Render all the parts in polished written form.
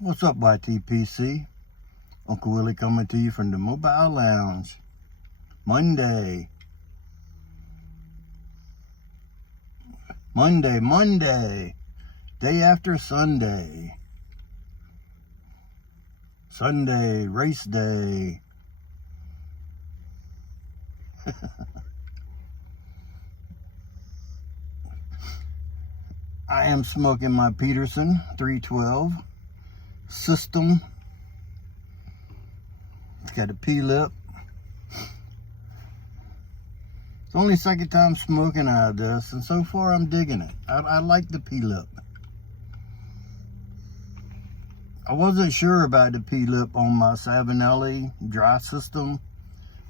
What's up, YTPC? Uncle Willie coming to you from the Mobile Lounge. Monday. Day after Sunday. Sunday, race day. I am smoking my Peterson 312 system. It's got a P-lip. It's only second time smoking out of this, and so far I'm digging it. I like the P-lip. I wasn't sure about the P-lip on my Savinelli dry system,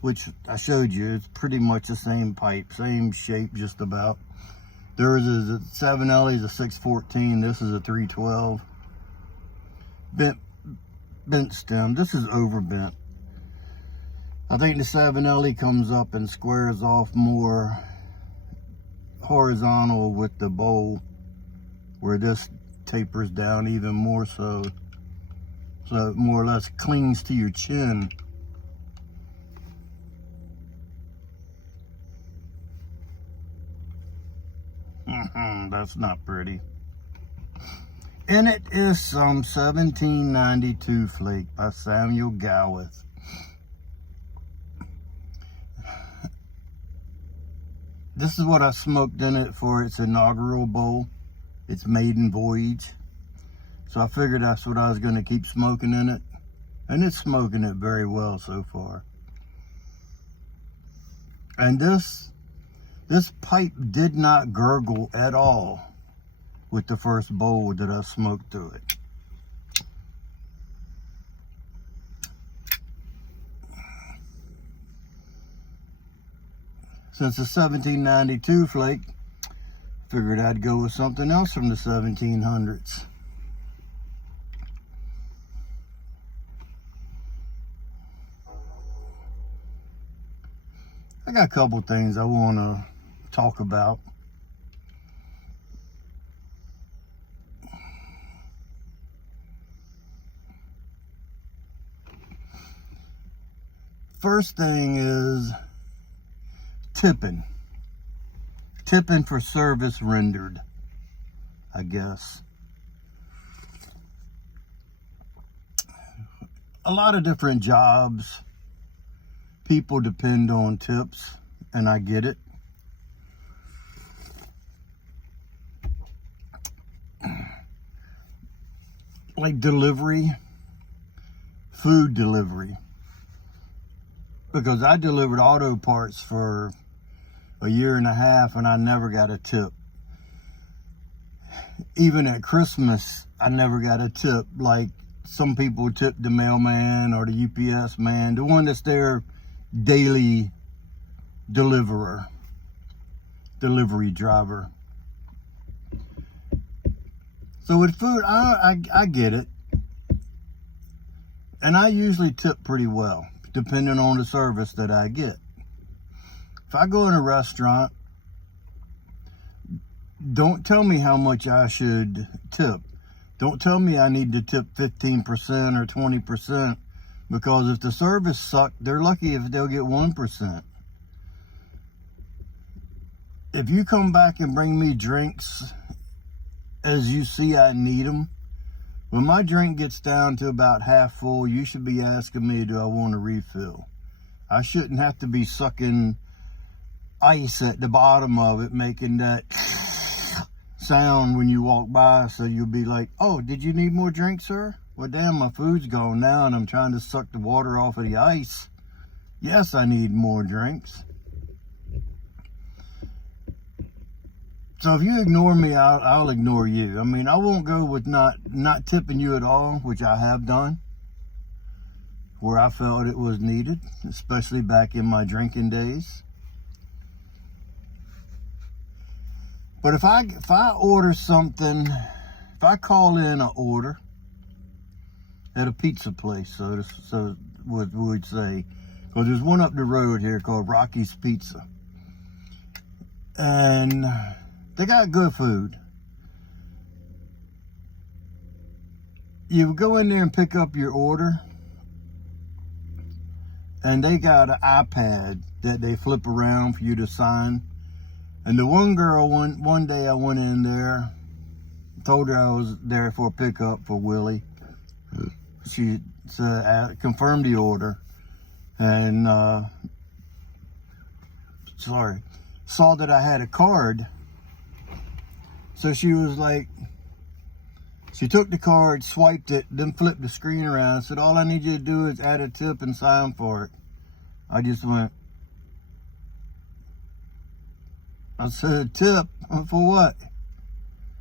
which I showed you. It's pretty much the same pipe, same shape just about. Theirs is a Savinelli is a 614. This is a 312. Bent stem. This is overbent. I think the Savinelli comes up and squares off more horizontal with the bowl, where this tapers down even more so it more or less clings to your chin. That's not pretty. And it is some 1792 flake by Samuel Gowith. This is what I smoked in it for its inaugural bowl, its maiden voyage. So I figured that's what I was going to keep smoking in it. And it's smoking it very well so far. And this pipe did not gurgle at all with the first bowl that I smoked through it. Since the 1792 flake, figured I'd go with something else from the 1700s. I got a couple things I want to talk about. First thing is tipping for service rendered, I guess. A lot of different jobs, people depend on tips, and I get it. Like delivery, food delivery. Because I delivered auto parts for a year and a half and I never got a tip. Even at Christmas, I never got a tip. Like some people tip the mailman or the UPS man, the one that's their daily delivery driver. So with food, I get it. And I usually tip pretty well, depending on the service that I get. If I go in a restaurant, don't tell me how much I should tip. Don't tell me I need to tip 15% or 20%, because if the service sucks, they're lucky if they'll get 1%. If you come back and bring me drinks as you see I need them, when my drink gets down to about half full, you should be asking me, do I want a refill? I shouldn't have to be sucking ice at the bottom of it, making that sound when you walk by, so you'll be like, oh, did you need more drink, sir? Well, damn, my food's gone now and I'm trying to suck the water off of the ice. Yes, I need more drinks. So if you ignore me, I'll ignore you. I mean, I won't go with not tipping you at all, which I have done, where I felt it was needed, especially back in my drinking days. But if I order something, if I call in an order at a pizza place, so we'd say, because there's one up the road here called Rocky's Pizza, and they got good food. you go in there and pick up your order, and they got an iPad that they flip around for you to sign. And the one girl, one day I went in there, told her I was there for a pickup for Willie. She said, confirmed the order, and saw that I had a card. So she was like, she took the card, swiped it, then flipped the screen around, said, all I need you to do is add a tip and sign for it. I just went, I said, tip? For what?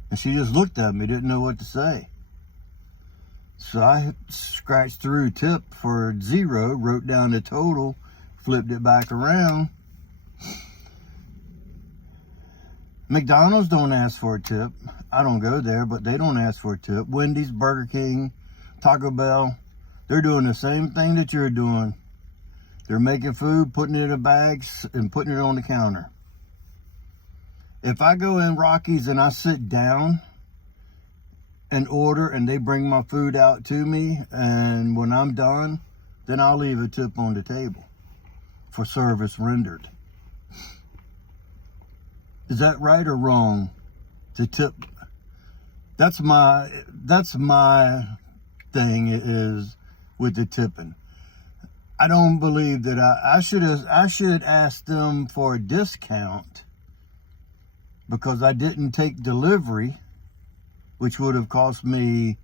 And she just looked at me, didn't know what to say. So I scratched through tip for 0, wrote down the total, flipped it back around. McDonald's don't ask for a tip. I don't go there, but they don't ask for a tip. Wendy's, Burger King, Taco Bell, they're doing the same thing that you're doing. They're making food, putting it in bags, and putting it on the counter. If I go in Rocky's and I sit down and order and they bring my food out to me, and when I'm done, then I'll leave a tip on the table for service rendered. Is that right or wrong to tip? That's my thing is with the tipping. I don't believe that I should ask them for a discount because I didn't take delivery, which would have cost me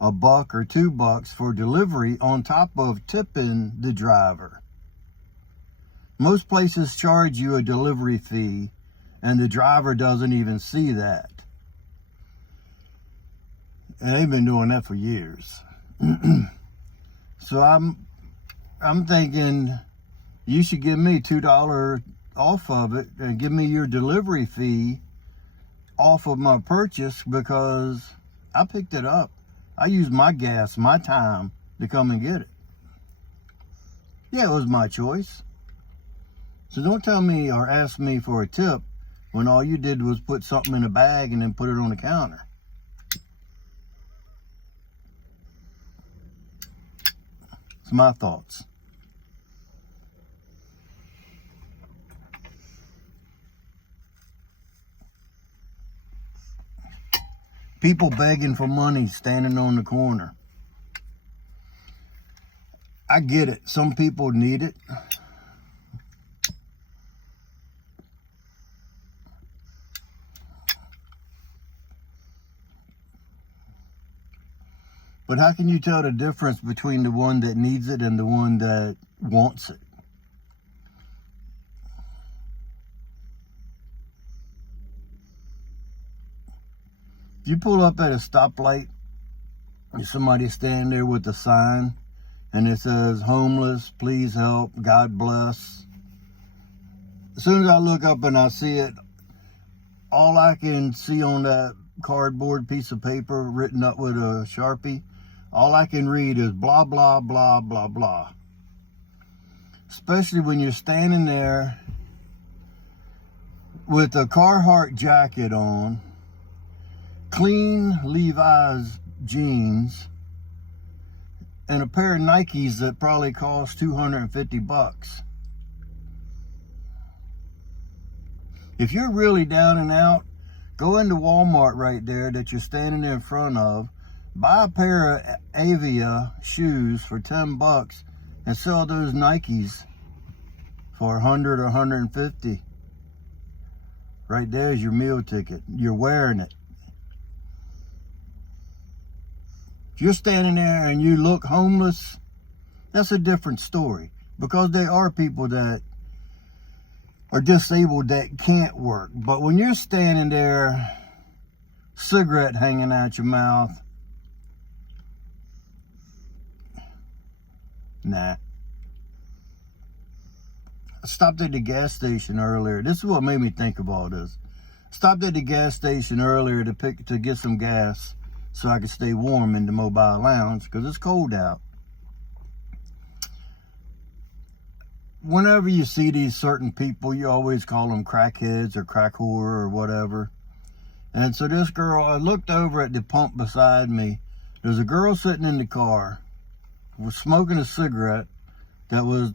$1 or $2 for delivery on top of tipping the driver. Most places charge you a delivery fee, and the driver doesn't even see that. And they've been doing that for years. So I'm thinking you should give me $2 off of it and give me your delivery fee off of my purchase because I picked it up. I used my gas, my time to come and get it. Yeah, it was my choice. So don't tell me or ask me for a tip when all you did was put something in a bag and then put it on the counter. It's my thoughts. People begging for money, standing on the corner. I get it. Some people need it. But how can you tell the difference between the one that needs it and the one that wants it? If you pull up at a stoplight, and somebody standing there with a sign, and it says, homeless, please help, God bless. As soon as I look up and I see it, all I can see on that cardboard piece of paper written up with a Sharpie, all I can read is blah, blah, blah, blah, blah. Especially when you're standing there with a Carhartt jacket on, clean Levi's jeans, and a pair of Nikes that probably cost $250. If you're really down and out, go into Walmart right there that you're standing in front of, buy a pair of Avia shoes for $10 and sell those Nikes for $100 or $150. Right there's your meal ticket. You're wearing it. If you're standing there and you look homeless, that's a different story, because there are people that are disabled that can't work. But when you're standing there, cigarette hanging out your mouth, nah. I stopped at the gas station earlier. This is what made me think of all this. Stopped at the gas station earlier to get some gas so I could stay warm in the mobile lounge because it's cold out. Whenever you see these certain people, you always call them crackheads or crack whore or whatever. And so this girl, I looked over at the pump beside me, There's a girl sitting in the car, was smoking a cigarette that was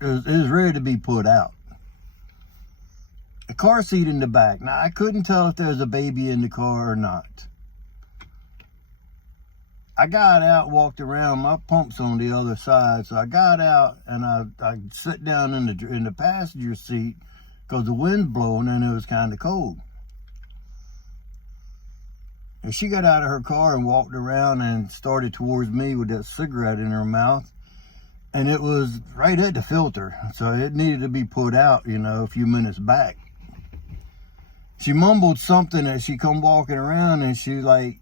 ready to be put out. A car seat in the back. Now, I couldn't tell if there was a baby in the car or not. I got out, walked around, my pump's on the other side, so I got out and I sit down in the passenger seat because the wind's blowing and it was kind of cold. And she got out of her car and walked around and started towards me with that cigarette in her mouth. And it was right at the filter, so it needed to be put out, you know, a few minutes back. She mumbled something as she come walking around, and she like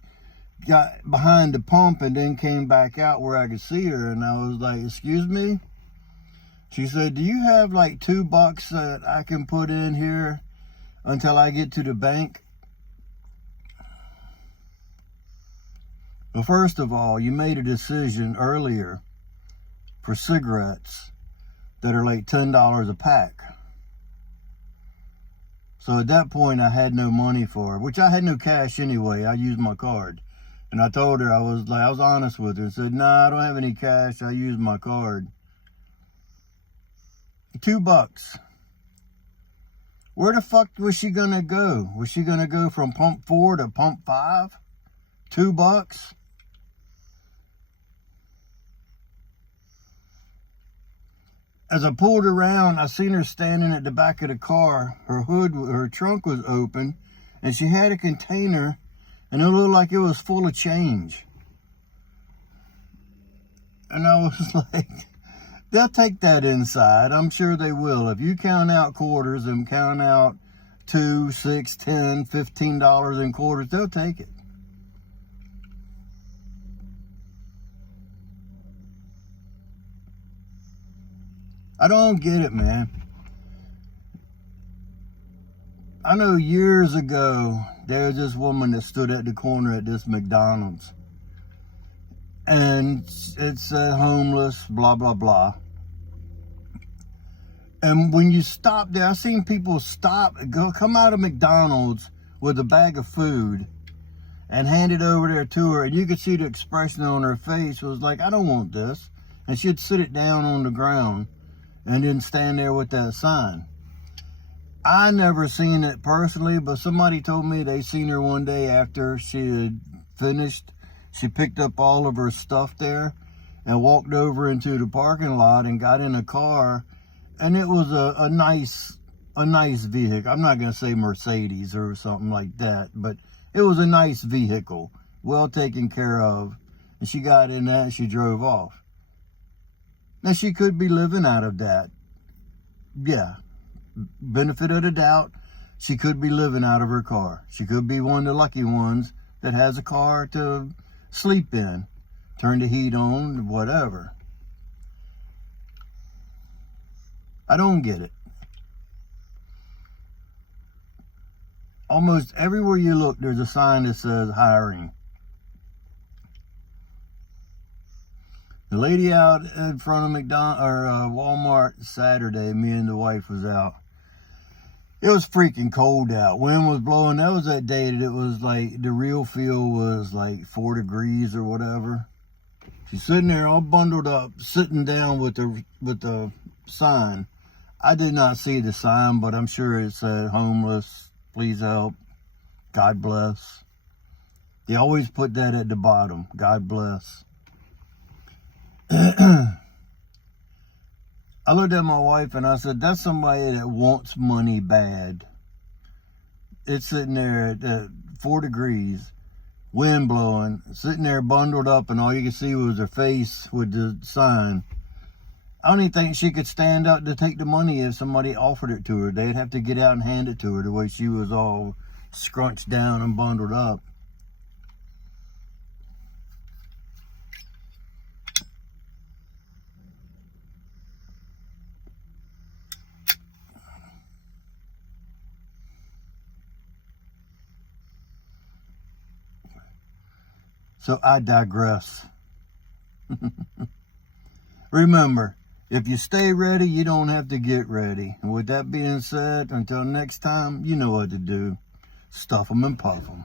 got behind the pump and then came back out where I could see her. And I was like, excuse me? She said, do you have like $2 that I can put in here until I get to the bank? Well, first of all, you made a decision earlier for cigarettes that are like $10 a pack. So at that point, I had no money for it, which I had no cash anyway. I used my card. And I told her, I was honest with her and said, nah, I don't have any cash. I used my card. $2. Where the fuck was she gonna go? Was she gonna go from pump 4 to pump 5? $2? As I pulled around, I seen her standing at the back of the car. Her trunk was open, and she had a container, and it looked like it was full of change. And I was like, they'll take that inside. I'm sure they will. If you count out quarters and count out $2, $6, $10, $15 in quarters, they'll take it. I don't get it, man. I know years ago, there was this woman that stood at the corner at this McDonald's. And it said homeless, blah, blah, blah. And when you stop there, I've seen people come out of McDonald's with a bag of food and hand it over there to her. And you could see the expression on her face was like, I don't want this. And she'd sit it down on the ground and then stand there with that sign. I never seen it personally, but somebody told me they seen her one day after she had finished. She picked up all of her stuff there and walked over into the parking lot and got in a car. And it was a nice vehicle. I'm not going to say Mercedes or something like that, but it was a nice vehicle, well taken care of. And she got in that and she drove off. Now, she could be living out of that. Yeah. Benefit of the doubt, she could be living out of her car. She could be one of the lucky ones that has a car to sleep in, turn the heat on, whatever. I don't get it. Almost everywhere you look, there's a sign that says hiring. The lady out in front of Walmart Saturday, me and the wife was out. It was freaking cold out. Wind was blowing. That was that day that it was like, the real feel was like 4 degrees or whatever. She's sitting there all bundled up, sitting down with the sign. I did not see the sign, but I'm sure it said homeless, please help, God bless. They always put that at the bottom, God bless. I looked at my wife and I said, that's somebody that wants money bad. It's sitting there at 4 degrees, wind blowing, sitting there bundled up, and all you could see was her face with the sign. I don't even think she could stand up to take the money if somebody offered it to her. They'd have to get out and hand it to her the way she was all scrunched down and bundled up. So I digress. Remember, if you stay ready, you don't have to get ready. And with that being said, until next time, you know what to do. Stuff them and puff them.